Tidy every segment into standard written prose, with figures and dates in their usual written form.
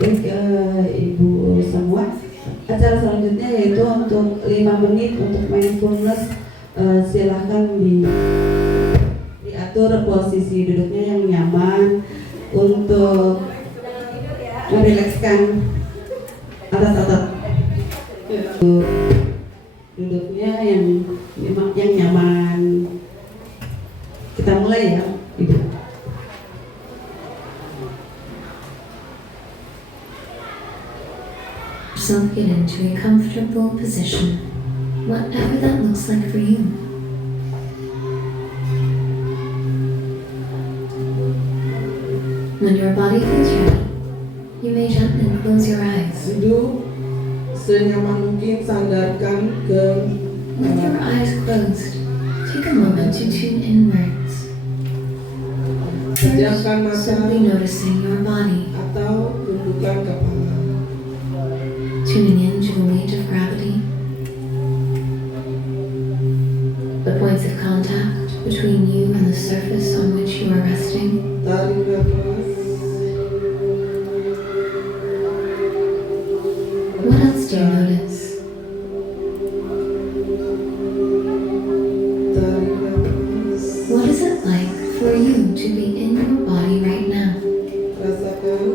Baik, Ibu semua, acara selanjutnya yaitu untuk 5 menit untuk mindfulness. Silahkan diatur posisi duduknya yang nyaman untuk merilekskan otot-otot duduknya yang nyaman. Kita mulai ya, Ibu. Yourself get into a comfortable position, whatever that looks like for you. When your body feels ready, you may gently close your eyes. Duduk senyaman mungkin, sandarkan ke With your eyes closed, take a moment to tune inwards. pejamkan First, mata simply noticing your body, atau tundukkan kepala. tuning into the weight of gravity, the points of contact between you and the surface on which you are resting. Tarik nafas. What else do you notice? Tarik nafas. What is it like for you to be in your body right now? Rasakan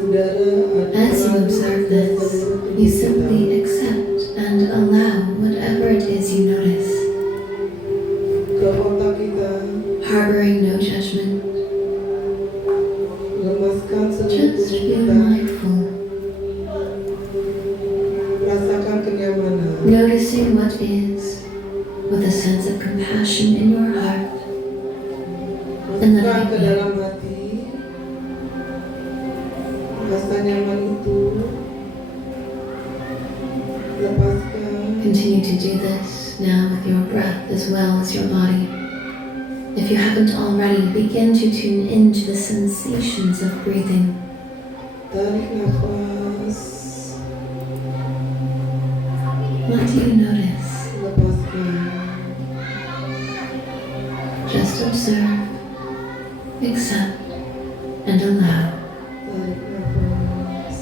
udara As you observe this, you simply accept and allow whatever it is you notice, ke otak kita. harboring no judgment. Lemaskan seluruh Just tubuh feel kita. mindful, Rasakan kenyamanan. noticing what is, with a sense of compassion in your heart. Masukkan ke dalam hati. Rasa nyaman itu. Lepaskan. Continue to do this now with your breath as well as your body. If you haven't already, begin to tune into the sensations of breathing. Tarik nafas. What do you notice? Lepaskan. Just observe, accept, and allow. Tarik nafas.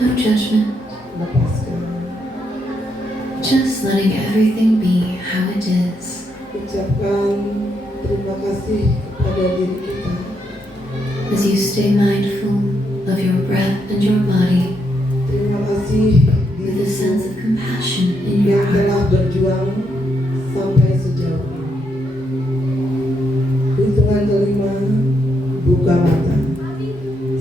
No judgment, Lepaskan. just letting everything be how it is. Ucapkan terima kasih kepada diri kita As you stay mindful of your breath and your body, Terima kasih with a sense of compassion in your yang heart. telah berjuang sampai sejauh ini. Hitungan kelima, buka mata.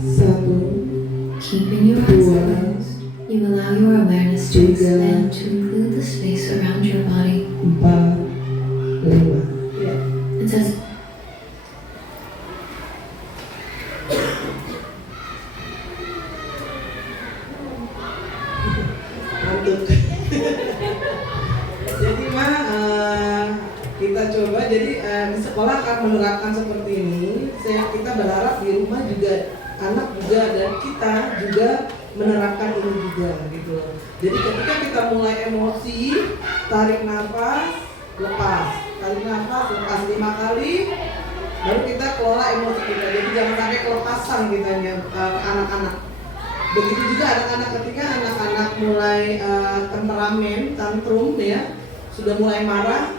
1, Keeping your eyes closed, you allow your awareness to expand to include the space around your body. 4, 5. Ya. It says, Ngantuk. Jadi kita coba di sekolah akan menerapkan seperti ini. Kita berharap di rumah juga anak juga dan kita juga menerapkan ini juga gitu. Jadi ketika kita mulai emosi, tarik nafas, lepas. Tarik nafas, lepas 5 kali. Baru kita kelola emosi kita. Jadi jangan sampai kelepasan kita anak-anak. Begitu juga anak-anak ketika anak-anak mulai temperamen, tantrum ya, sudah mulai marah,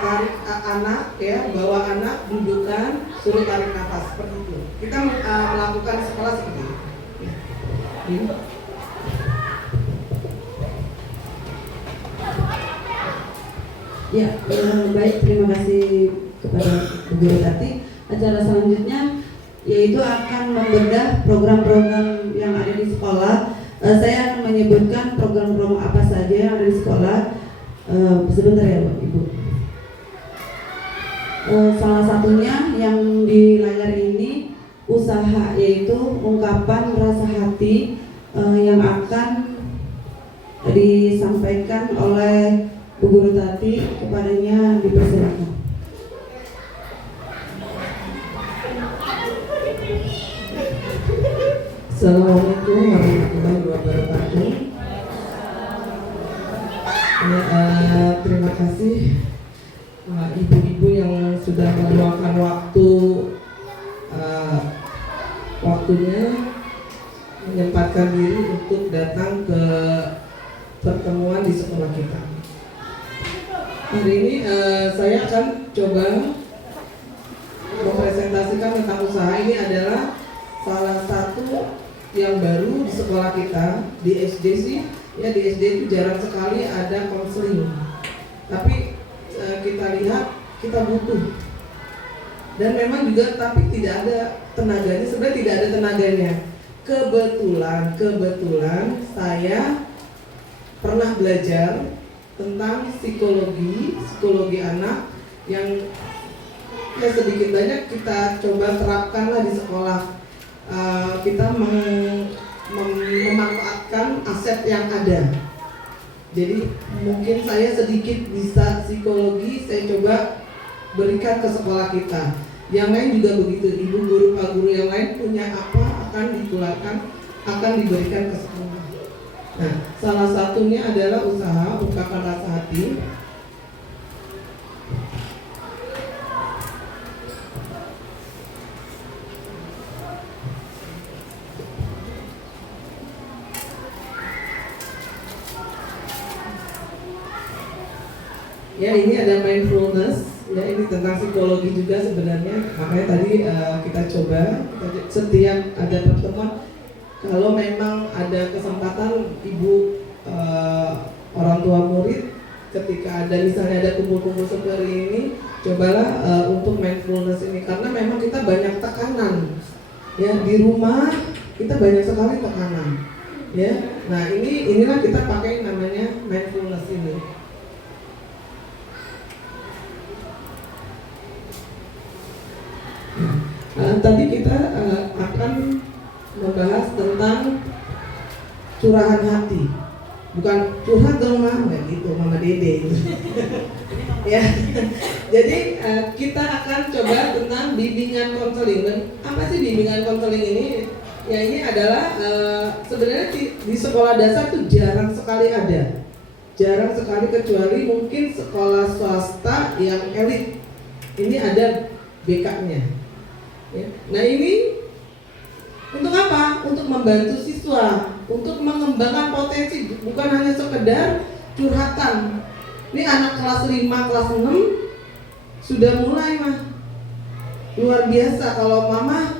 tarik anak ya, bawa anak, dudukkan, suruh tarik nafas seperti itu. Kita melakukan di sekolah seperti itu. Ya. Ya, baik, terima kasih kepada Bu Guru Tati. Acara selanjutnya yaitu akan membedah program-program yang ada di sekolah. Saya akan menyebutkan program-program apa saja yang ada di sekolah. Sebentar ya, Ibu. Salah satunya yang di layar ini usaha, yaitu ungkapan rasa hati yang akan disampaikan oleh Bu Guru Tati. Kepadanya dipersilakan. Assalamualaikum warahmatullahi wabarakatuh. Terima kasih ibu-ibu yang sudah meluangkan waktu waktunya menyempatkan diri untuk datang ke pertemuan di sekolah kita. Hari ini saya akan coba mempresentasikan tentang usaha. Ini adalah salah satu yang baru di sekolah kita. Di SD sih, ya di SD itu jarang sekali ada konseling. Tapi kita lihat kita butuh. Dan memang juga tapi tidak ada tenaganya. Sebenarnya tidak ada tenaganya. Kebetulan saya pernah belajar tentang psikologi anak yang ya sedikit banyak kita coba terapkanlah di sekolah. Kita memanfaatkan aset yang ada. Jadi mungkin saya sedikit bisa psikologi, saya coba berikan ke sekolah kita. Yang lain juga begitu, ibu guru, pak guru yang lain punya apa akan ditularkan, akan diberikan ke sekolah. Nah, salah satunya adalah usaha Ungkapan Rasa Hati. Ya, ini ada mindfulness. Ya, ini tentang psikologi juga sebenarnya. Makanya tadi kita coba setiap ada pertemuan, kalau memang ada kesempatan ibu orang tua murid, ketika ada misalnya ada kumpul-kumpul seperti ini, cobalah untuk mindfulness ini, karena memang kita banyak tekanan. Ya, di rumah kita banyak sekali tekanan. Ya, nah inilah kita pakai namanya mindfulness ini. Tadi kita akan membahas tentang curahan hati, bukan curhat dong mama, gitu mama dede itu. Ya, jadi kita akan coba tentang bimbingan konseling. Dan apa sih bimbingan konseling ini? Ya, ini adalah sebenarnya di sekolah dasar tuh jarang sekali ada, jarang sekali, kecuali mungkin sekolah swasta yang elit. Ini ada BK-nya. Ya. Nah, ini untuk apa? Untuk membantu siswa, untuk mengembangkan potensi, bukan hanya sekedar curhatan. Ini anak kelas 5, kelas 6 sudah mulai mah. Luar biasa kalau mama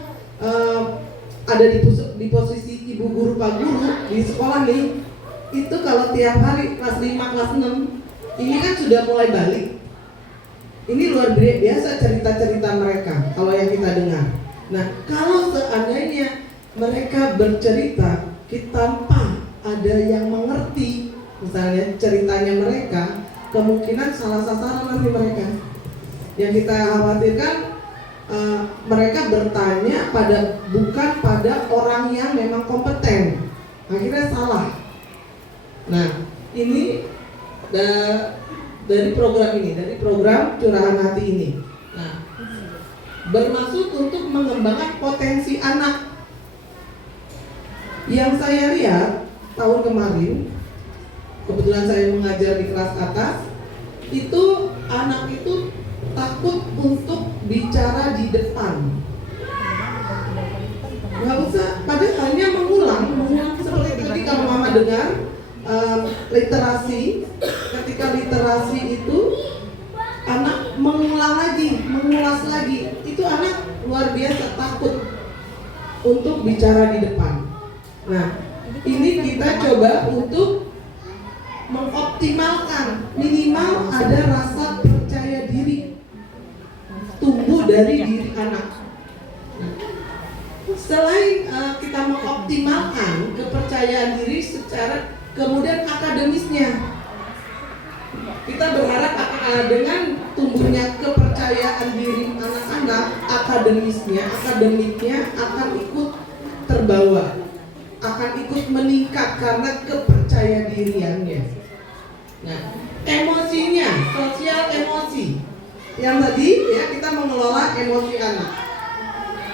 ada di posisi ibu guru pak guru di sekolah nih. Itu kalau tiap hari kelas 5, kelas 6 ini kan sudah mulai balik. Ini luar biasa cerita-cerita mereka kalau yang kita dengar. Nah, kalau seandainya mereka bercerita, kita tanpa ada yang mengerti, misalnya ceritanya mereka, kemungkinan salah sasaran nanti mereka. Yang kita khawatirkan mereka bertanya bukan pada orang yang memang kompeten, akhirnya salah. Nah, ini dari program ini, dari program Curahan Hati ini. Nah, bermaksud untuk mengembangkan potensi anak. Yang saya lihat tahun kemarin, kebetulan saya mengajar di kelas atas, itu anak itu takut untuk bicara di depan. Nggak usah, padahal hanya mengulang seperti tadi kalau mama dengar. Literasi, ketika literasi itu anak mengulas lagi, itu anak luar biasa takut untuk bicara di depan. Nah, ini kita coba untuk mengoptimalkan, minimal ada rasa percaya diri tumbuh dari diri anak. Selain kita mengoptimalkan kepercayaan diri secara kemudian akademisnya, kita berharap dengan tumbuhnya kepercayaan diri anak-anak, akademiknya akan ikut terbawa, akan ikut meningkat karena kepercaya diriannya. Nah, emosinya, sosial emosi, yang tadi ya kita mengelola emosi anak.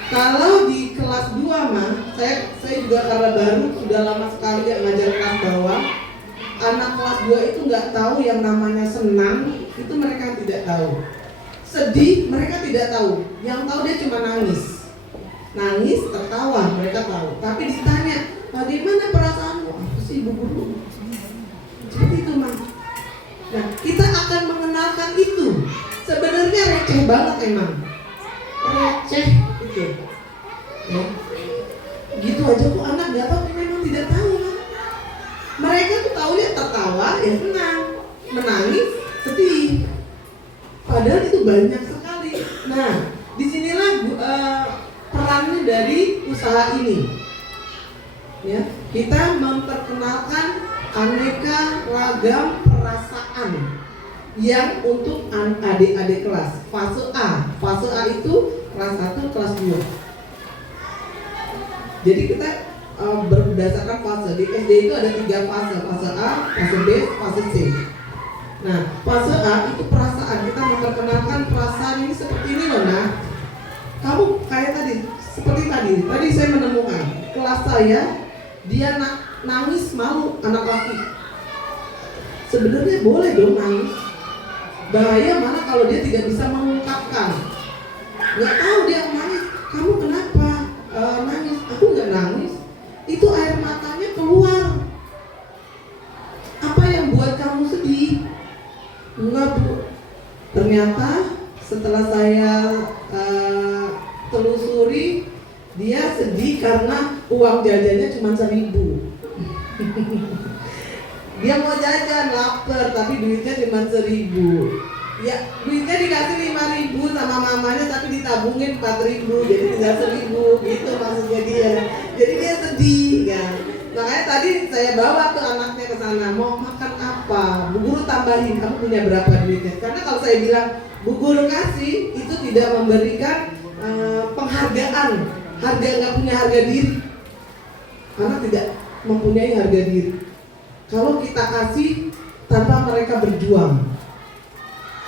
Kalau di kelas 2 mah, saya juga karena baru sudah lama sekali ngajar kelas bawah. Anak kelas 2 itu nggak tahu yang namanya senang, itu mereka tidak tahu. Sedih, mereka tidak tahu. Yang tahu dia cuma nangis. nangis, tertawa, mereka tahu. Tapi ditanya, bagaimana perasaanmu? Apa sih ibu guru? Seperti itu mah. Nah, kita akan mengenalkan itu. Sebenarnya receh banget emang. Receh gitu. Ya. Gitu aja kok anak gak tahu, memang tidak tahu kan. Mereka tuh taunya tertawa, ya senang, menangis, sedih. Padahal itu banyak sekali. Nah, disinilah perannya dari usaha ini. Ya, kita memperkenalkan aneka ragam perasaan yang untuk adik-adik kelas fase A. Fase A itu kelas 1, kelas 2. Jadi kita berdasarkan fase. Di SD itu ada 3 fase. Fase A, fase B, fase C. Nah, fase A itu perasaan. Kita memperkenalkan perasaan ini seperti ini loh. Nah, kamu kayak tadi, seperti tadi. Tadi saya menemukan kelas saya, dia nangis malu, anak laki. Sebenarnya boleh dong nangis. Bahaya mana kalau dia tidak bisa mengungkapkan. Nggak tahu dia nangis. Kamu kenapa nangis? Aku nggak nangis. Itu air matanya keluar. Apa yang buat kamu sedih? Enggak bu. Ternyata setelah saya telusuri, dia sedih karena uang jajannya cuma 1.000. Dia mau jajan, lapar, tapi duitnya cuma 1.000. Ya, duitnya dikasih 5.000 sama mamanya, tapi ditabungin 4.000, jadi tinggal 1.000, gitu maksudnya dia. Jadi dia sedih, kan. Makanya tadi saya bawa tuh anaknya ke sana, mau makan apa? Bu guru tambahin, kamu punya berapa duitnya? Karena kalau saya bilang bu guru kasih, itu tidak memberikan penghargaan, nggak punya harga diri. Anak tidak mempunyai harga diri. Kalau kita kasih tanpa mereka berjuang,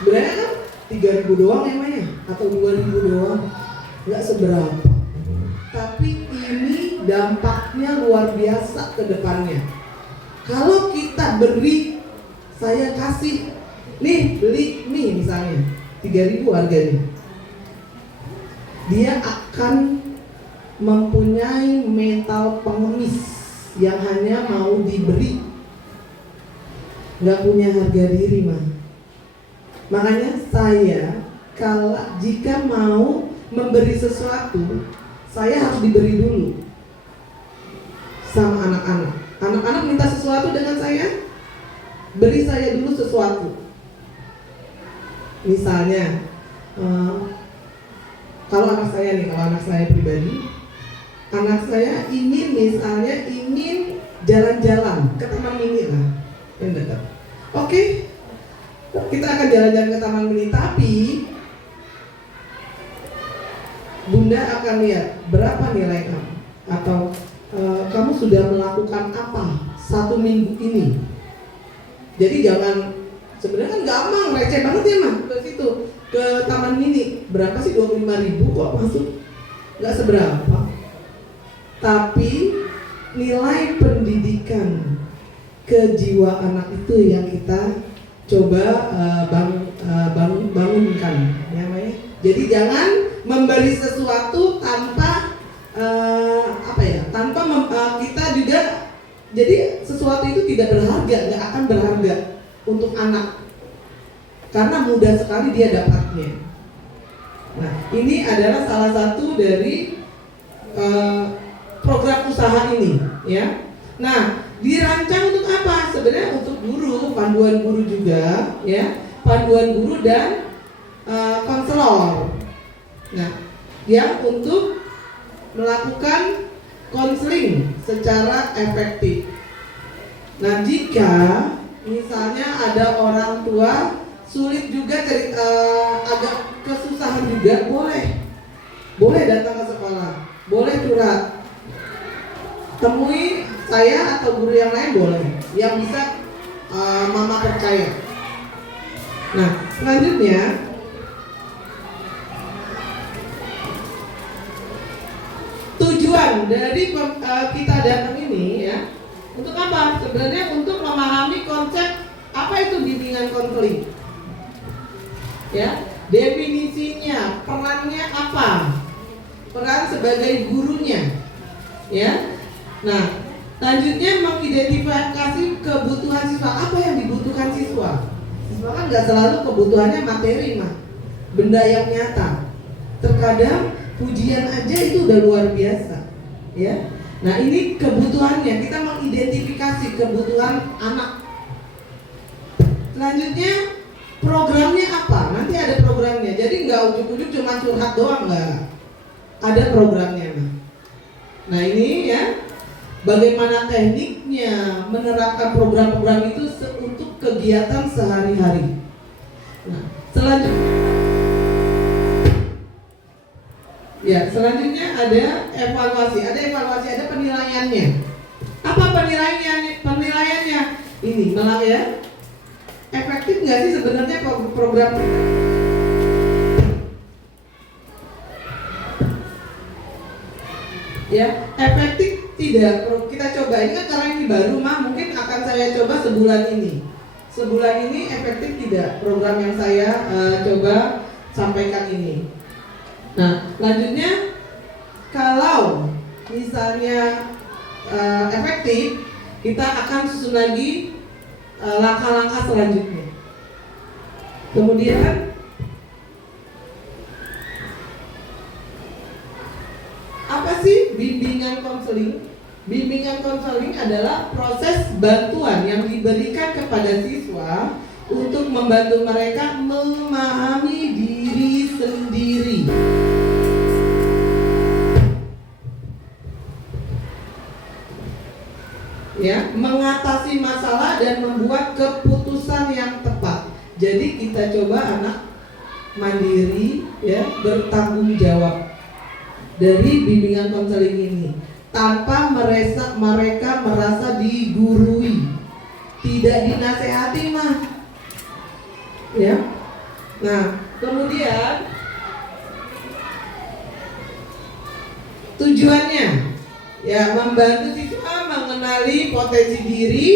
sebenarnya kan 3.000 doang emangnya, atau 2.000 doang, nggak seberapa. Tapi ini dampaknya luar biasa ke depannya. Kalau kita beri, saya kasih, nih beli mie misalnya, 3.000 harganya, dia akan mempunyai mental pengemis yang hanya mau diberi, nggak punya harga diri mah. Makanya saya jika mau memberi sesuatu, saya harus diberi dulu sama anak-anak. Anak-anak minta sesuatu dengan saya, beri saya dulu sesuatu. Misalnya kalau anak saya pribadi, anak saya ingin jalan-jalan ke taman mini lah yang dekat. Oke, kita akan jalan-jalan ke taman mini, tapi Bunda akan lihat berapa nilai kamu, atau kamu sudah melakukan apa 1 minggu ini. Jadi jangan, sebenarnya kan gampang, receh banget ya mah ke situ, ke taman mini. Berapa sih, 25.000 kok masuk, nggak seberapa. Tapi nilai pendidikan kejiwaan anak itu yang kita coba bangunkan, ya Maya. Jadi jangan memberi sesuatu tanpa kita juga, jadi sesuatu itu tidak berharga, nggak akan berharga untuk anak, karena mudah sekali dia dapatnya. Nah, ini adalah salah satu dari program usaha ini, ya. Nah, dirancang untuk apa? Sebenarnya untuk guru, panduan guru juga, ya, panduan guru dan konselor. Nah, yang untuk melakukan konseling secara efektif. Nah, jika misalnya ada orang tua sulit juga agak kesusahan juga, boleh datang ke sekolah, boleh curhat, temui saya atau guru yang lain boleh, yang bisa mama percaya. Nah, selanjutnya tujuan dari kita datang ini, ya, untuk apa? Sebenarnya untuk memahami konsep apa itu bimbingan konseling, ya, definisinya, perannya apa, peran sebagai gurunya, ya. Nah, selanjutnya mengidentifikasi kebutuhan siswa. Apa yang dibutuhkan siswa? Siswa kan nggak selalu kebutuhannya materi, mah, benda yang nyata. Terkadang pujian aja itu udah luar biasa, ya. Nah, ini kebutuhannya, kita mengidentifikasi kebutuhan anak. Selanjutnya programnya apa? Nanti ada programnya. Jadi nggak ujuk-ujuk cuma curhat doang, nggak. Ada programnya. Nah, ini ya, bagaimana tekniknya menerapkan program-program itu untuk kegiatan sehari-hari. Nah, selanjutnya ada evaluasi. Ada penilaiannya. Apa penilaiannya? Ini malah ya, efektif nggak sih sebenarnya program? Ya, efektif tidak. Kita coba, ini kan karena ini baru, mah mungkin akan saya coba sebulan ini. Sebulan ini efektif tidak program yang saya coba sampaikan ini. Nah, selanjutnya kalau misalnya efektif, kita akan susun lagi langkah-langkah selanjutnya. Kemudian apa sih bimbingan konseling? Bimbingan konseling adalah proses bantuan yang diberikan kepada siswa untuk membantu mereka memahami diri sendiri. Ya, mengatasi masalah dan membuat keputusan yang tepat. Jadi kita coba anak mandiri, ya, bertanggung jawab dari bimbingan konseling ini tanpa mereka merasa digurui, tidak dinasehati, mah, ya. Nah, kemudian tujuannya, ya, membantu siswa mengenali potensi diri,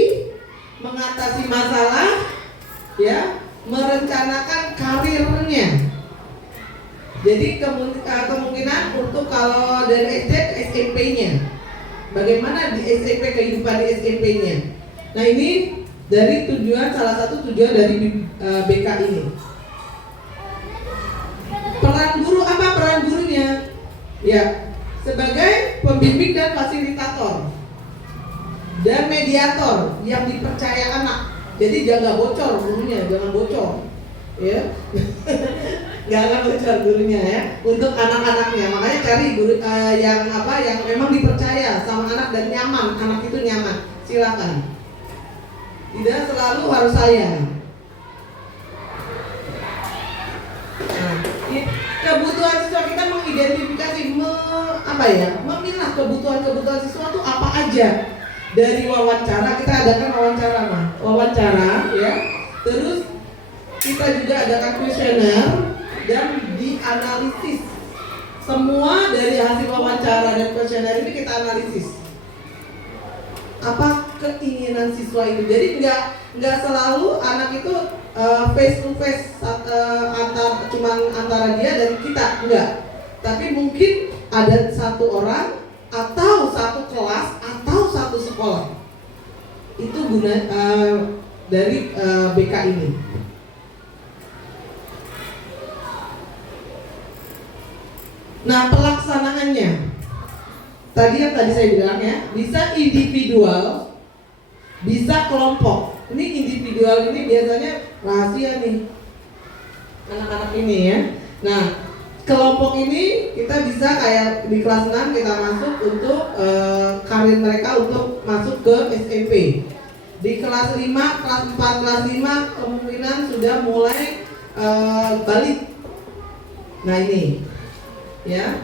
mengatasi masalah, ya, merencanakan karirnya. Jadi kemungkinan untuk kalau dari SD ke SMP-nya, bagaimana di SMP, kehidupan di SMP-nya. Nah, ini dari salah satu tujuan dari BK ini. Peran guru, apa peran gurunya? Ya, sebagai pembimbing dan fasilitator dan mediator yang dipercaya anak. Jadi jangan bocor gurunya, jangan bocor, ya. Jangan bocor gurunya, ya, untuk anak-anaknya. Makanya cari guru yang memang dipercaya sama anak dan nyaman, anak itu nyaman. Silakan. Tidak selalu harus saya. Nah, kebutuhan siswa, kita mengidentifikasi, memilah kebutuhan siswa itu apa aja. Dari wawancara, kita adakan wawancara, ya. Terus kita juga adakan kuesioner dan dianalisis. Semua dari hasil wawancara dan kuesioner ini kita analisis. Apa keinginan siswa itu? Jadi nggak selalu anak itu face to face antara dia dan kita, enggak. Tapi mungkin ada satu orang atau satu kelas atau satu sekolah. Itu guna dari BK ini. Nah, pelaksanaannya tadi saya bilang, ya, bisa individual, bisa kelompok. Ini individual ini biasanya rahasia nih anak-anak ini, ya. Nah, kelompok ini kita bisa kayak di kelas 6 kita masuk untuk karir mereka untuk masuk ke SMP. Di kelas 5, kelas 4, kelas 5 kemungkinan sudah mulai balik. Nah, ini, ya.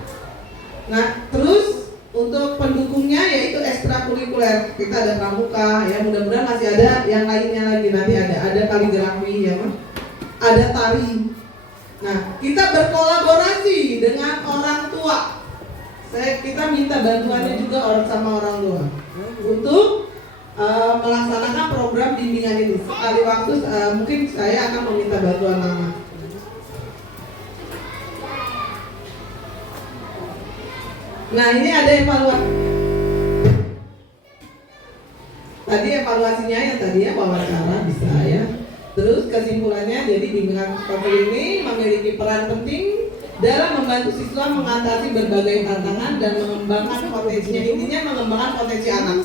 Nah, terus untuk pendukungnya yaitu ekstrakurikuler, kita ada pramuka, ya, mudah-mudahan masih ada yang lainnya lagi, nanti ada kaligrafi, ya, ada tari. Nah, kita berkolaborasi dengan orang tua. Kita minta bantuannya juga sama orang tua untuk melaksanakan program bimbingan ini. Sekali waktu mungkin saya akan meminta bantuan mama. Nah, ini ada evaluasi. Tadi evaluasinya yang tadi ya wawancara bisa ya. Terus kesimpulannya, jadi bimbingan konseling ini memiliki peran penting dalam membantu siswa mengatasi berbagai tantangan dan mengembangkan potensinya. Intinya mengembangkan potensi anak.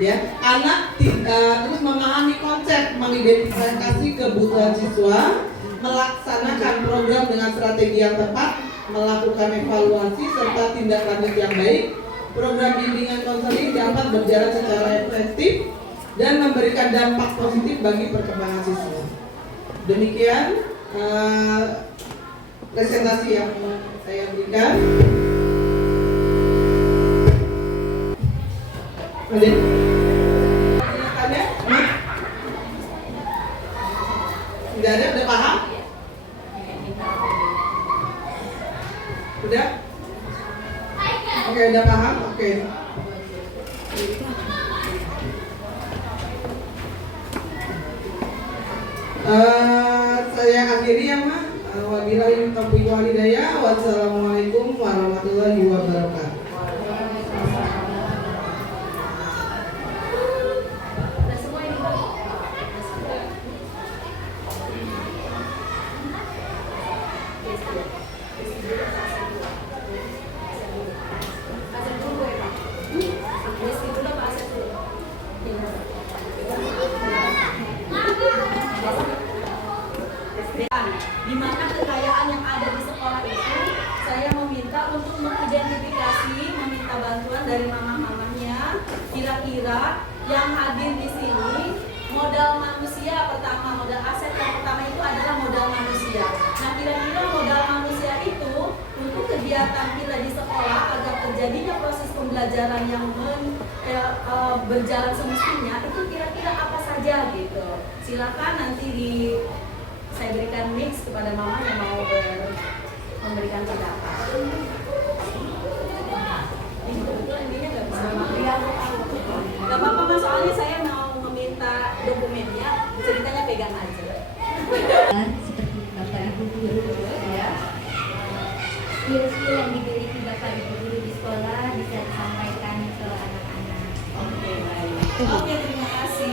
Ya, anak terus memahami konsep, mengidentifikasi kebutuhan siswa, melaksanakan program dengan strategi yang tepat, melakukan evaluasi serta tindak lanjut yang baik. Program bimbingan konseling dapat berjalan secara efektif dan memberikan dampak positif bagi perkembangan siswa. Demikian presentasi yang saya berikan. Tidak ada, udah paham? Udah? Oke, udah paham? Oke. Saya akhiri ya, Ma. Wabillahi taufiq wal hidayah. Wassalamualaikum warahmatullahi wabarakatuh. Di mana kekayaan yang ada di sekolah itu, saya meminta untuk mengidentifikasi, meminta bantuan dari mama-mamanya. Kira-kira yang hadir di sini modal manusia pertama, modal aset yang pertama itu adalah modal manusia. Nah, kira-kira modal manusia itu untuk kegiatan kita di sekolah agar terjadinya proses pembelajaran yang berjalan semestinya itu kira-kira apa saja gitu. Silakan nanti saya berikan mix kepada mama yang mau memberikan pendapat. Ini kebetulan dia nggak bisa material. Gak apa-apa mas, soalnya saya mau meminta dokumennya, ceritanya pegang aja. Seperti Bapak Ibu guru ya, skill-skill yang dimiliki Bapak Ibu guru di sekolah bisa disampaikan ke anak-anak. Oke, baik. Oke, terima kasih.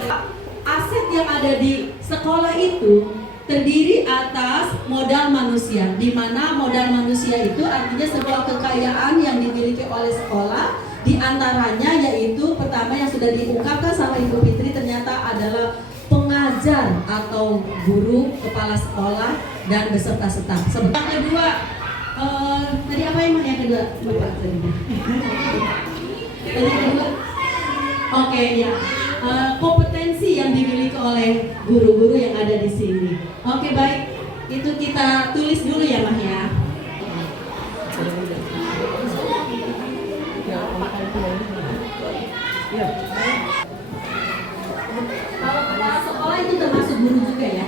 Aset yang ada di sekolah itu terdiri atas modal manusia, di mana modal manusia itu artinya sebuah kekayaan yang dimiliki oleh sekolah, di antaranya yaitu pertama yang sudah diungkapkan sama Ibu Fitri ternyata adalah pengajar atau guru, kepala sekolah dan beserta staf. Yang kedua, tadi apa yang kedua? Lupa tadi. Yang kedua, oke ya. Kompetensi yang dimiliki oleh guru-guru yang ada di sini. Oke, baik, itu kita tulis dulu ya, Mah ya. Kalau kepala sekolah itu termasuk guru juga ya.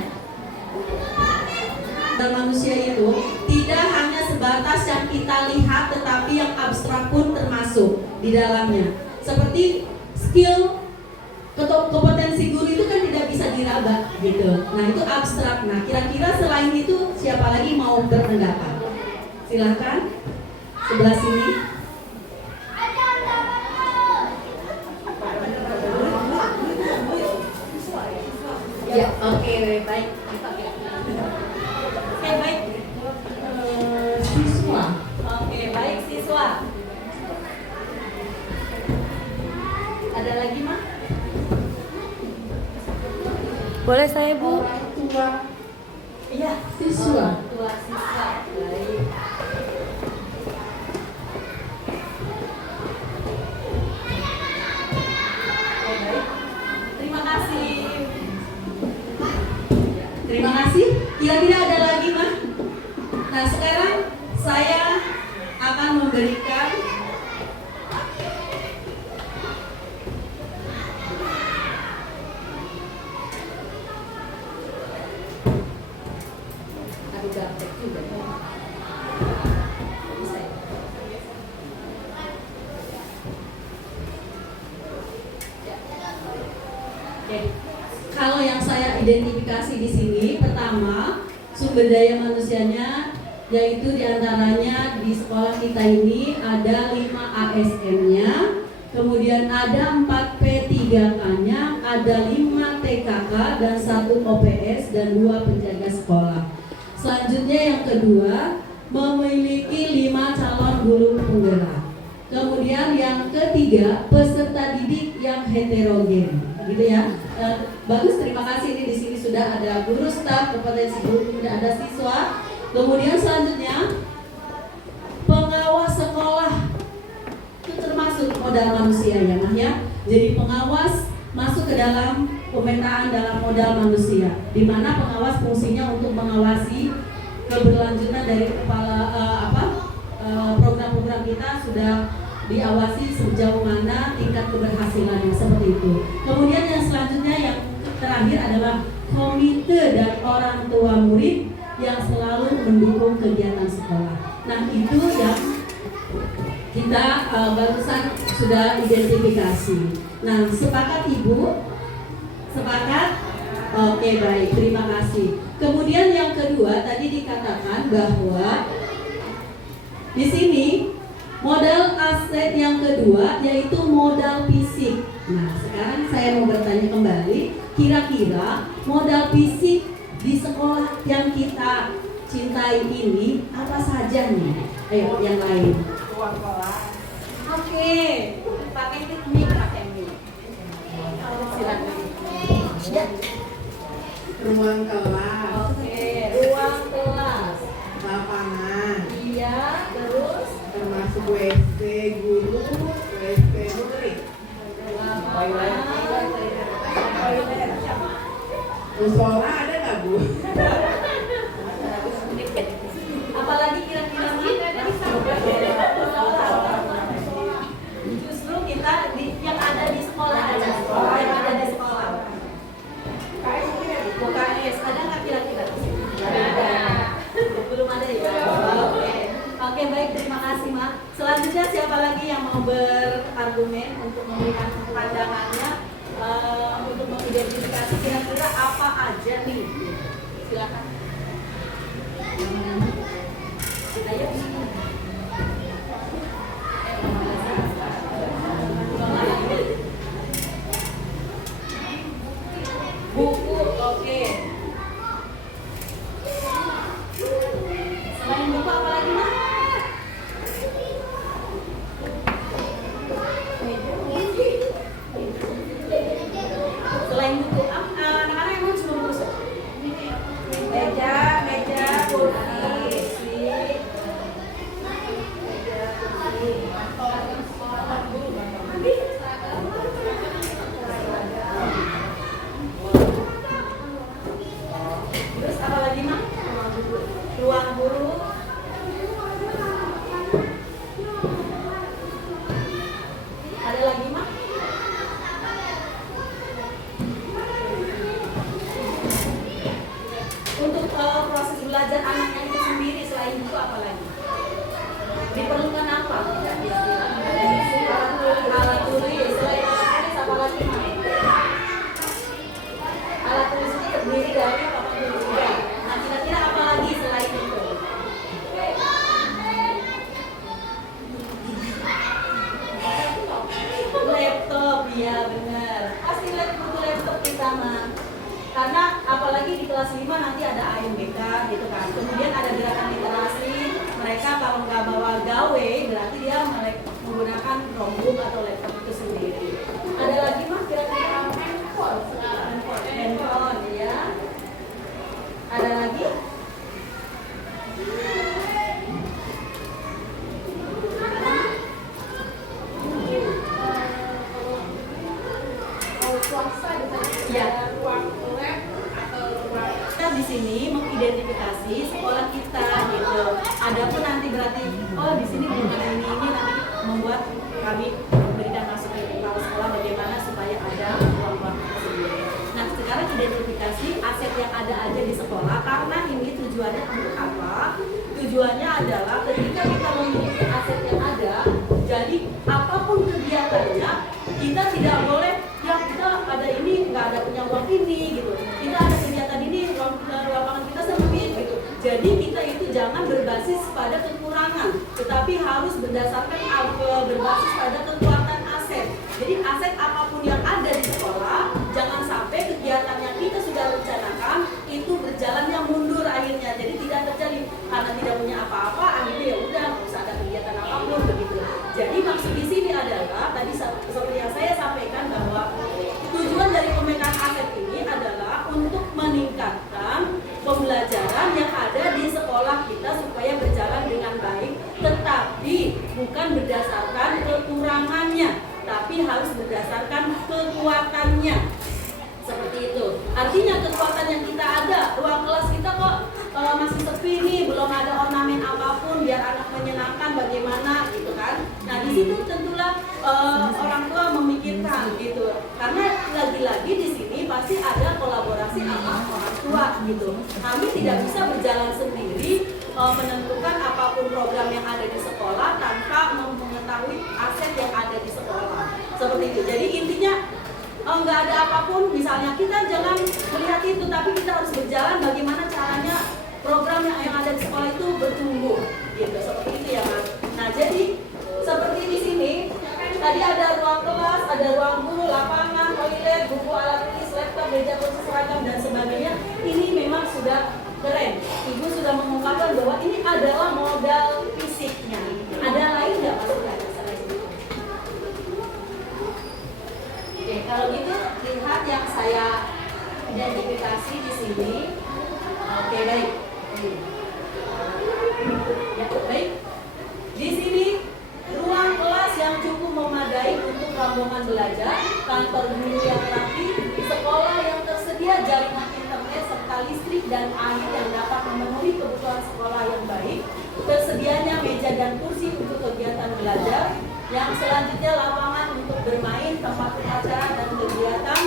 Dan manusia itu tidak hanya sebatas yang kita lihat, tetapi yang abstrak pun termasuk di dalamnya. Seperti skill, kompetensi guru itu kan tidak bisa diraba gitu. Nah itu abstrak. Nah kira-kira selain itu siapa lagi mau berpendapat? Silahkan sebelah sini. Ya, oke, baik. Oke, baik. Siswa. Oke, baik siswa. Ada lagi mah? Boleh saya Bu? Orang tua Iya, siswa. tua siswa. Baik. Oh, baik. Terima kasih. Terima kasih. Kira-kira ada lagi mah? Nah sekarang saya akan memberikan gaptek juga. Bisa ya? Oke. Kalau yang saya identifikasi di sini, pertama sumber daya manusianya yaitu diantaranya di sekolah kita ini ada 5 ASN-nya, kemudian ada 4 P3K-nya, ada 5 TKK dan 1 OPS dan 2 penjaga sekolah. Selanjutnya yang kedua, memiliki 5 calon guru penggerak. Kemudian yang ketiga, peserta didik yang heterogen, gitu ya. Bagus, terima kasih. Ini di sini sudah ada guru, staf, kompetensi guru, kemudian ada siswa. Kemudian selanjutnya, pengawas sekolah itu termasuk modal manusia ya, Mah ya. Jadi pengawas masuk ke dalam pemetaan dalam modal manusia, di mana pengawas fungsinya untuk mengawasi keberlanjutan dari kepala program-program kita sudah diawasi sejauh mana tingkat keberhasilannya, seperti itu. Kemudian yang selanjutnya yang terakhir adalah komite dan orang tua murid yang selalu mendukung kegiatan sekolah. Nah, itu yang kita barusan sudah identifikasi. Nah, sepakat Ibu? Sepakat? Oke, baik, terima kasih. Kemudian yang kedua tadi dikatakan bahwa di sini modal aset yang kedua yaitu modal fisik. Nah, sekarang saya mau bertanya kembali, kira-kira modal fisik di sekolah yang kita cintai ini apa saja nih? Ayo, yang lain. Ruang kelas. Oke, pakai mic, pakai mic. Silakan. Ya. Ruang kelas, Oke, ruang kelas. lapangan, Iya, terus termasuk WC guru, WC murid, musola ada nggak Bu? apalagi kira-kira justru kita yang ada di sekolah aja, yang ada di sekolah. UKS ada nggak kira-kira? Ada. Belum ada ya. Oke, baik, terima kasih Mak. Selanjutnya siapa lagi yang mau berargumen untuk memberikan pandangannya untuk mengidentifikasi kira-kira apa aja nih? Silakan. Ayo. Buku, oke. Selain buku apa lagi Mak? Selain buku, anak-anak emang cuma buku. Meja, kursi. Terus apa lagi Mak? Ruang guru. Ada lagi Mak? Untuk proses belajar anaknya itu sendiri selain itu apa lagi? Diperlukan apa? Alat tulis. Selain alat tulis apa lagi? Alat tulis itu terdiri dari papan tulis. Nah, kira-kira apa lagi selain itu? Laptop, ya benar. Pasti butuh laptop kita Mah. Karena apalagi di kelas 5 nanti ada AMBK gitu kan. Kemudian ada gerakan literasi. Mereka kalau nggak bawa gawe berarti dia menggunakan Chromebook atau laptop itu sendiri. Ada lagi Mah kira-kira handphone ya. Ada lagi? Ya. Kita di sini mengidentifikasi sekolah kita gitu. Adapun nanti berarti di sini belum ada ini nanti membuat kami memberikan masukan ke kepala sekolah bagaimana supaya ada ruang-ruang tersendiri. Nah, sekarang identifikasi aset yang ada aja di sekolah karena ini tujuannya untuk apa? Tujuannya adalah ketika kita memiliki aset yang ada, jadi apapun kegiatannya kita tidak boleh kita ada ini nggak ada punya uang ini gitu, kita ada kegiatan ini lapangan kita sempit gitu. Jadi kita itu jangan berbasis tetapi harus berdasarkan berbasis pada kekuatan aset. Jadi aset apapun yang ada di sekolah, jangan sampai kegiatan yang kita sudah rencanakan itu berjalannya mundur akhirnya. Jadi tidak terjadi karena tidak punya apa-apa, akhirnya ya udah nggak usah ada kegiatan apapun begitu. Jadi maksud di sini adalah tadi seperti yang saya sampaikan bahwa tujuan dari pemetaan aset ini adalah untuk meningkatkan pembelajaran yang ada di sekolah kita supaya berjalan dengan baik, tetapi bukan berdasarkan kekurangannya, tapi harus berdasarkan kekuatannya. Seperti itu. Artinya kekuatan yang kita ada, ruang kelas kita kok masih sepi nih, belum ada ornamen apapun biar anak menyenangkan bagaimana gitu kan. Nah di situ tentulah orang tua memikirkan gitu. Karena lagi-lagi di sini pasti ada kolaborasi sama orang tua gitu. Kami tidak bisa berjalan sendiri menentukan apapun program yang ada di sekolah tanpa mengetahui aset yang ada di sekolah. Seperti itu. Jadi intinya nggak ada apapun, misalnya kita jangan melihat itu, tapi kita harus berjalan bagaimana caranya program yang ada di sekolah itu bertumbuh, gitu. Seperti itu ya Mas. Nah jadi seperti di sini tadi ada ruang kelas, ada ruang guru, lapangan, toilet, buku, alat tulis, laptop, meja kursi, seragam dan sebagainya. Ini memang sudah keren. Ibu sudah mengungkapkan bahwa ini adalah modal fisiknya. Ada lain nggak Mas? Oke, kalau gitu lihat yang saya identifikasi di sini. Oke, baik. Ya, baik. Di sini ruang kelas yang cukup memadai untuk rombongan belajar, kantor guru yang rapi, sekolah yang tersedia jaringan internet serta listrik dan air yang dapat memenuhi kebutuhan sekolah yang baik, tersedianya meja dan kursi untuk kegiatan belajar, yang selanjutnya lapangan untuk bermain, tempat upacara dan kegiatan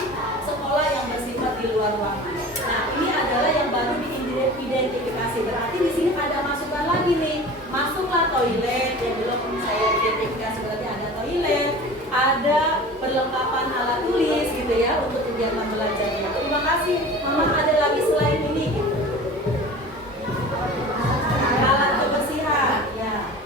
sekolah yang bersifat di luar ruangan. Nah, ini adalah yang baru diidentifikasi. Berarti di sini ada masukan lagi nih. Masuklah toilet yang belum saya identifikasi, berarti ada toilet, ada perlengkapan alat tulis gitu ya untuk kegiatan belajarnya. Terima kasih. Mama ada lagi selain ini gitu. Alat kebersihan, ya.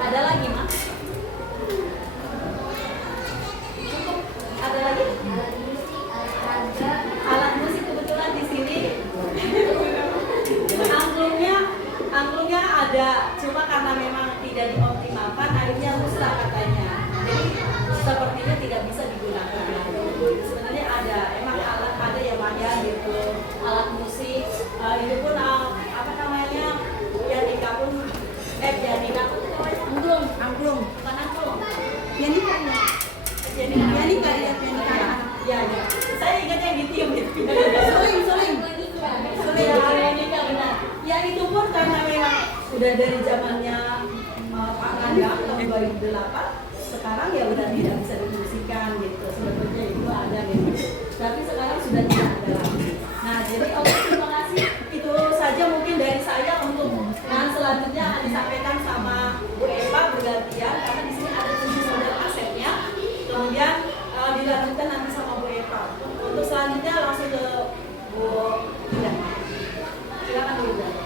Ada lagi, Mas? Cukup. Ada lagi? Alat musik kebetulan di sini. Angklungnya ada, cuma karena memang tidak dioptimalkan, akhirnya rusak katanya. Jadi sepertinya tidak bisa digunakan. Sebenarnya ada, emang alat ada yang banyak gitu, alat musik. Itu pun apa namanya? Pianika pun pianika pun namanya angklung. Bukan angklung. Pianika ya. Pianika ya, pianika. Ya. Saya ingat yang ditiup itu. Suling. Pianika benar. Ya itu pun karena memang sudah dari zamannya Pak Ngandang tahun 2008, sekarang ya udah tidak bisa dimusikan gitu. Sebetulnya itu ada memang, tapi sekarang sudah tidak ada lagi. Nah jadi oke, terima kasih. Itu saja mungkin dari saya untuk selanjutnya akan disampaikan sama Bu Eva bergantian karena di sini ada 7 model asetnya. Kemudian dilanjutkan nanti sama Bu Eva. Untuk selanjutnya langsung ke Bu Ida. Silakan Bu Ida.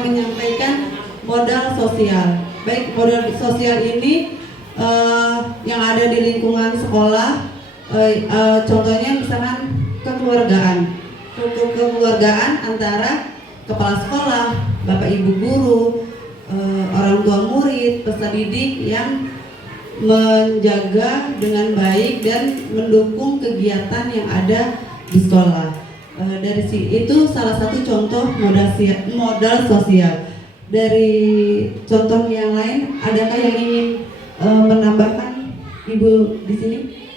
Menyampaikan modal sosial. Baik, modal sosial ini yang ada di lingkungan sekolah, contohnya misalkan kekeluargaan antara kepala sekolah, bapak ibu guru, orang tua murid, peserta didik yang menjaga dengan baik dan mendukung kegiatan yang ada di sekolah. Dari itu salah satu contoh modal sosial. Dari contoh yang lain, adakah yang ingin menambahkan Ibu di sini?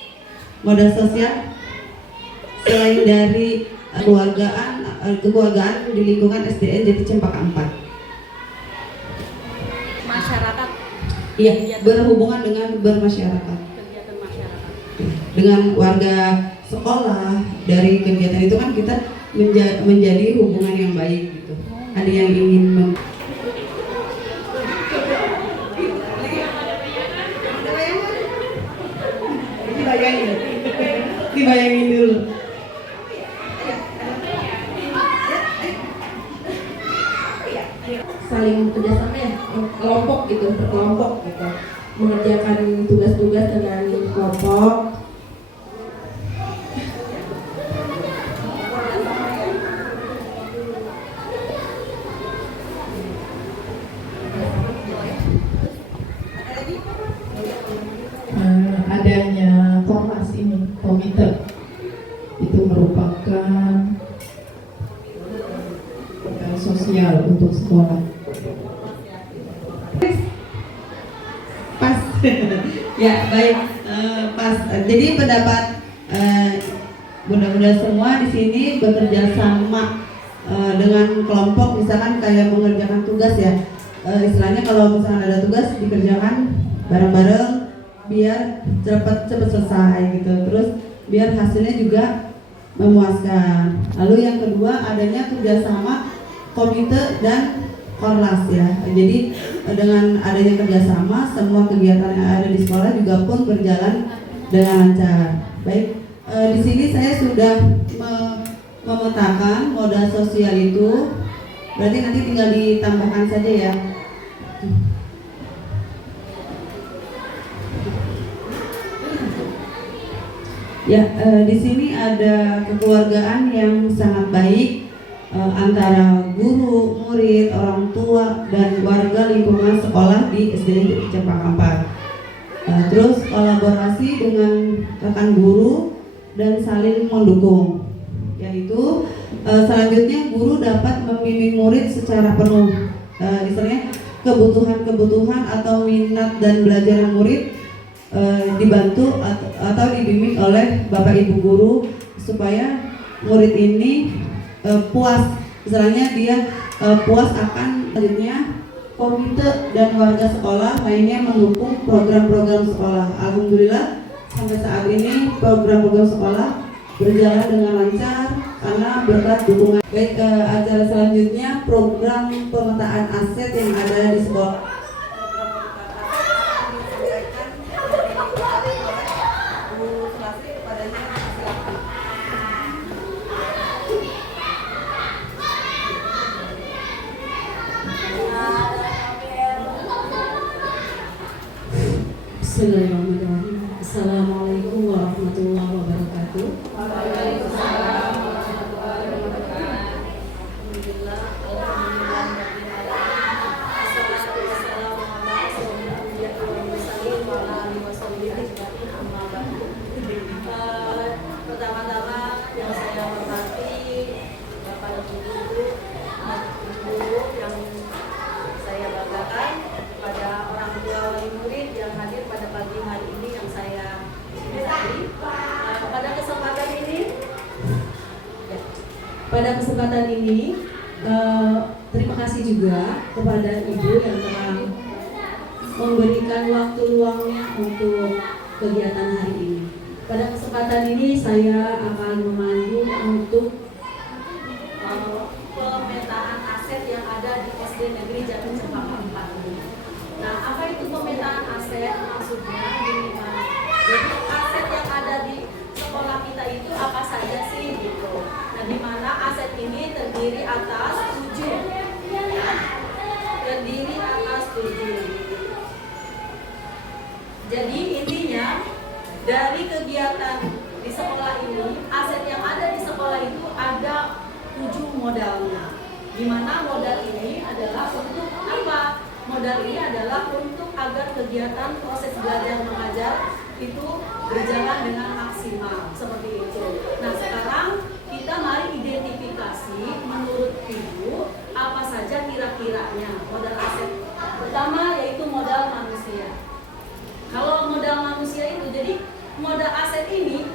Modal sosial selain dari kekeluargaan di lingkungan SDN Jati Cempaka 4. Masyarakat Iya, berhubungan dengan bermasyarakat. Kegiatan masyarakat. Dengan warga sekolah, dari kegiatan itu kan kita menjadi hubungan yang baik gitu. Ada yang ingin dibayangin dulu. Saling kerjasama ya, kelompok gitu, berkelompok gitu, mengerjakan tugas-tugas dengan kelompok. Adanya Komnas ini, komite itu merupakan sosial untuk sekolah. Pas. Ya, baik. Pas. Jadi pendapat bunda-bunda semua di sini bekerja sama dengan kelompok, misalkan kayak mengerjakan tugas ya. Istilahnya kalau misalkan ada tugas dikerjakan bareng-bareng biar cepat selesai gitu. Terus biar hasilnya juga memuaskan. Lalu yang kedua adanya kerjasama komite dan korlas ya. Jadi dengan adanya kerjasama semua kegiatan yang ada di sekolah juga pun berjalan dengan lancar. Baik, di sini saya sudah memetakan modal sosial itu. Berarti nanti tinggal ditambahkan saja ya. Ya, di sini ada kekeluargaan yang sangat baik antara guru, murid, orang tua, dan warga lingkungan sekolah di SD Negeri Cempaka 4. Terus kolaborasi dengan rekan guru dan saling mendukung. Yaitu selanjutnya guru dapat membimbing murid secara penuh. Misalnya kebutuhan-kebutuhan atau minat dan belajar murid dibantu atau dibimbing oleh bapak ibu guru supaya murid ini puas, misalnya dia puas akan selanjutnya komite dan warga sekolah lainnya mendukung program-program sekolah. Alhamdulillah sampai saat ini program-program sekolah berjalan dengan lancar karena berkat dukungan. Baik, acara selanjutnya program pemetaan aset yang ada di sekolah. Bismillahirrahmanirrahim. Assalamualaikum warahmatullahi wabarakatuh. Pertama-tama yang saya hormati Bapak Ibu Guru, Ibu yang saya banggakan, kepada orang tua wali murid yang hadir pada pagi hari ini yang saya cintai. Pada kesempatan ini terima kasih juga kepada Ibu yang telah memberikan waktu luangnya untuk kegiatan hari ini. Pada kesempatan ini saya akan memandu untuk pemetaan aset yang ada di SD Negeri Jati Cempaka 4 ini. Nah, apa itu pemetaan aset? Maksudnya gini Mas. Jadi aset yang ada di sekolah kita itu apa saja sih gitu. Nah, di mana aset ini terdiri atas 7. Terdiri atas 7. Jadi intinya dari kegiatan di sekolah ini, aset yang ada di sekolah itu ada 7 modalnya. Di mana modal ini adalah untuk apa? Modal ini adalah untuk agar kegiatan proses belajar mengajar itu berjalan dengan maksimal seperti itu. Nah, sekarang kita mari identifikasi menurut Ibu apa saja kira-kiranya modal aset. Pertama yaitu modal manusia. Kalau modal manusia itu, jadi modal aset ini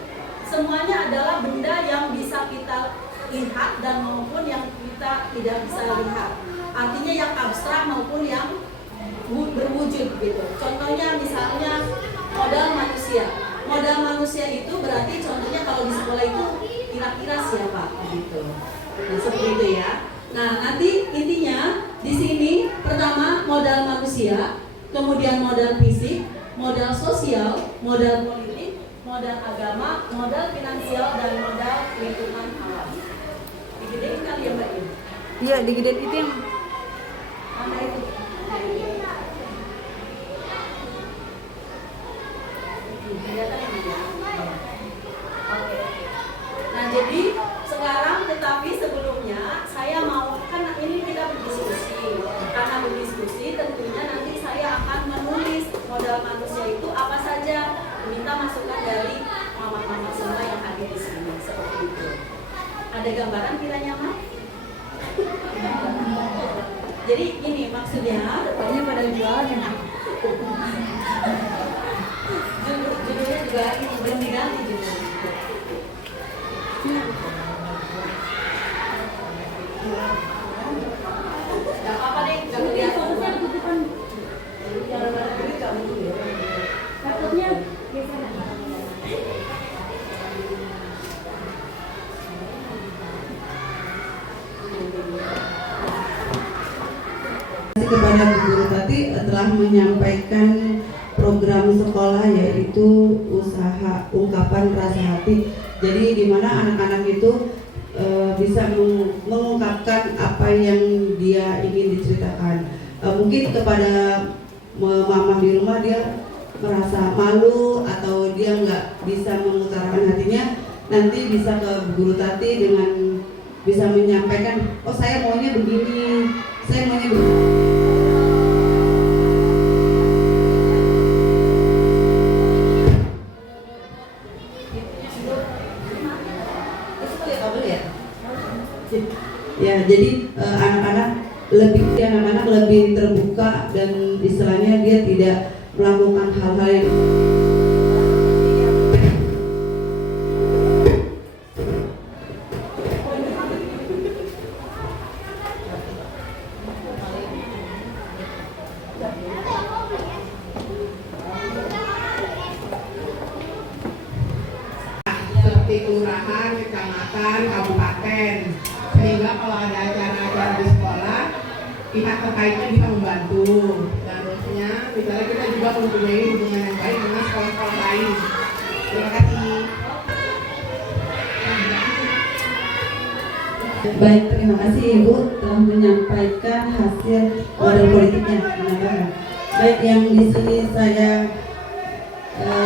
semuanya adalah benda yang bisa kita lihat dan maupun yang kita tidak bisa lihat. Artinya yang abstrak maupun yang berwujud gitu. Contohnya misalnya modal manusia. Modal manusia itu berarti contohnya kalau di sekolah itu kira-kira siapa gitu. Nah, seperti itu ya. Nah, nanti intinya di sini pertama modal manusia, kemudian modal fisik, modal sosial, modal politik, modal agama, modal finansial, dan modal lingkungan alam. Digedein kali ya Mbak Ibu? Iya, digedein itu yang Mana itu? Kelihatan ini ya? Oke. Nah, jadi sekarang tetapi sebelumnya saya mau, kan ini kita berdiskusi. Karena berdiskusi tentunya nanti saya akan menulis modal manusia itu apa saja. Minta masukan dari mama-mama semua yang hadir di sini seperti itu. Ada gambaran kiranya, Mak? Jadi ini maksudnya, Pokoknya pada jualan ya. judulnya juga ini belum diganti judulnya. Gak apa-apa deh, gak kelihatan. Takutnya geser. kepada Bu Guru Tati telah menyampaikan program sekolah yaitu usaha ungkapan rasa hati. Jadi di mana anak-anak itu bisa mengungkapkan apa yang dia ingin diceritakan. Mungkin kepada mama di rumah dia merasa malu atau dia nggak bisa mengutarakan hatinya, nanti bisa ke Bu Guru Tati dengan bisa menyampaikan, oh saya maunya begini, saya maunya begini. Ya, jadi anak-anak lebih terbuka dan istilahnya dia tidak melakukan hal-hal yang seperti kelurahan, kecamatan, kabupaten, sehingga kalau ada acara-acara di sekolah pihak terkaitnya bisa membantu. Dan terusnya misalnya kita juga mempunyai hubungan yang baik dengan sekolah-sekolah lain. Terima kasih. Baik, terima kasih Ibu telah menyampaikan hasil model politiknya. Baik, yang di sini saya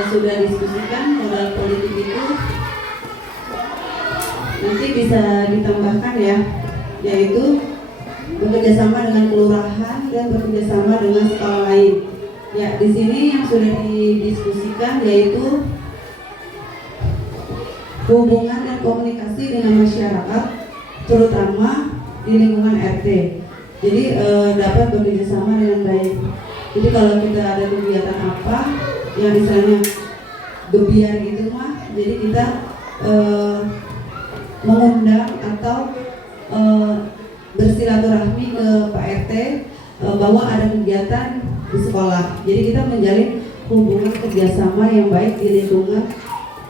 sudah diskusikan modal politik itu nanti bisa ditambahkan ya, yaitu bekerjasama dengan kelurahan dan bekerjasama dengan sekolah lain. Ya, di sini yang sudah didiskusikan yaitu hubungan dan komunikasi dengan masyarakat, terutama di lingkungan RT. Jadi dapat bekerjasama dengan baik. Jadi kalau kita ada kegiatan apa yang misalnya gebiar gitu mah, jadi kita mengundang atau bersilaturahmi ke Pak RT bahwa ada kegiatan di sekolah. Jadi kita menjalin hubungan kerjasama yang baik di lingkungan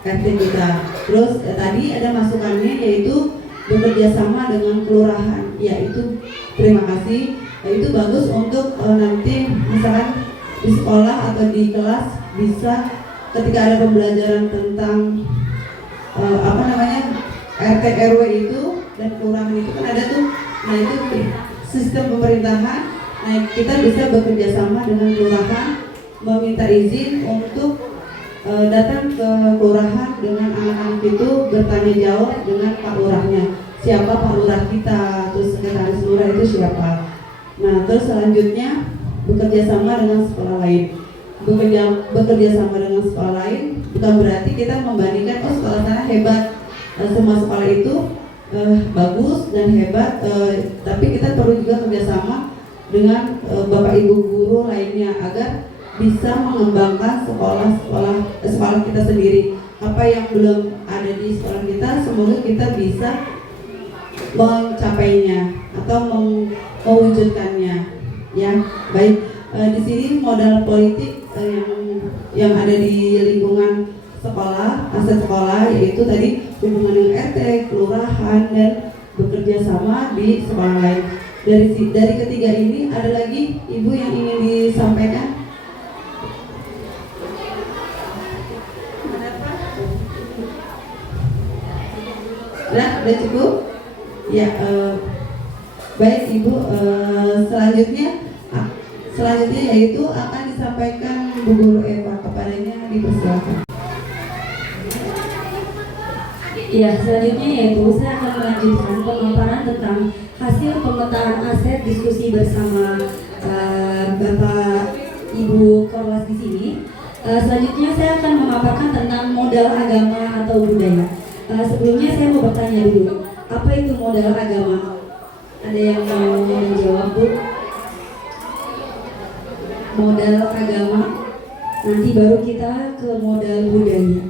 RT kita. Terus tadi ada masukannya yaitu bekerjasama dengan kelurahan. Ya, itu terima kasih. Itu bagus untuk nanti misalkan di sekolah atau di kelas bisa ketika ada pembelajaran tentang RT RW itu dan kelurahan itu kan ada tuh, nah itu sistem pemerintahan. Nah kita bisa bekerja sama dengan kelurahan, meminta izin untuk datang ke kelurahan dengan anak-anak itu bertanya jawab dengan Pak Lurahnya, siapa Pak Lurah kita, terus sekretaris lurah itu siapa. Nah terus selanjutnya bekerja sama dengan sekolah lain. Bekerja sama dengan sekolah lain bukan berarti kita membandingkan oh sekolah sana hebat. Semua sekolah itu bagus dan hebat, tapi kita perlu juga kerjasama dengan Bapak Ibu guru lainnya agar bisa mengembangkan sekolah kita sendiri. Apa yang belum ada di sekolah kita, semoga kita bisa mencapainya atau mewujudkannya. Ya, baik. di sini modal politik yang ada di lingkungan sekolah, aset sekolah, yaitu tadi hubungan dengan RT, kelurahan, dan bekerja sama di sekolah lain. Dari ketiga ini ada lagi Ibu yang ingin disampaikan? Udah cukup? Ya, baik Ibu. Selanjutnya yaitu akan disampaikan Bu Guru Eva, kepadanya dipersilakan. Ya, selanjutnya yaitu saya akan melanjutkan pemaparan tentang hasil pemetaan aset diskusi bersama Bapak Ibu Korlas di sini. Selanjutnya saya akan memaparkan tentang modal agama atau budaya. Sebelumnya saya mau bertanya dulu, apa itu modal agama? Ada yang mau menjawab, Bu? Modal agama, nanti baru kita ke modal budaya.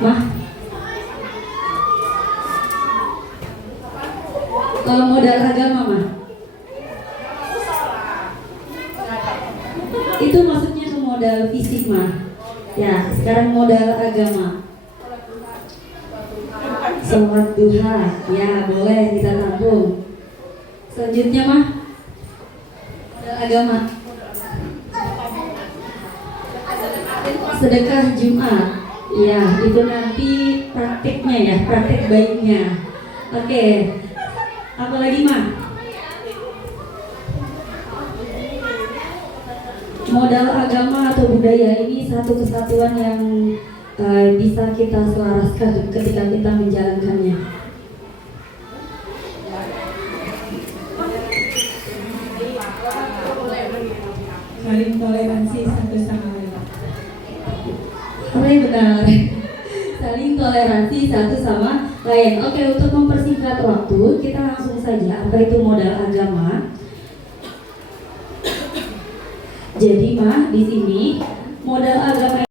Mah? Kalau modal agama mah? Itu maksudnya ke modal fisik mah. Ya, sekarang modal agama. Sholat duha, ya boleh kita tampung. Selanjutnya mah modal agama. Sedekah Jumat. Ya, itu nanti praktiknya ya, praktik baiknya. Oke. Apalagi mah? Modal agama atau budaya ini satu kesatuan yang bisa kita selaraskan ketika kita menjalankannya. Saling toleransi satu sama lain. Benar. Saling toleransi satu sama lain. Oke, untuk mempersingkat waktu, kita langsung saja apa itu modal agama. Jadi mah di sini modal agama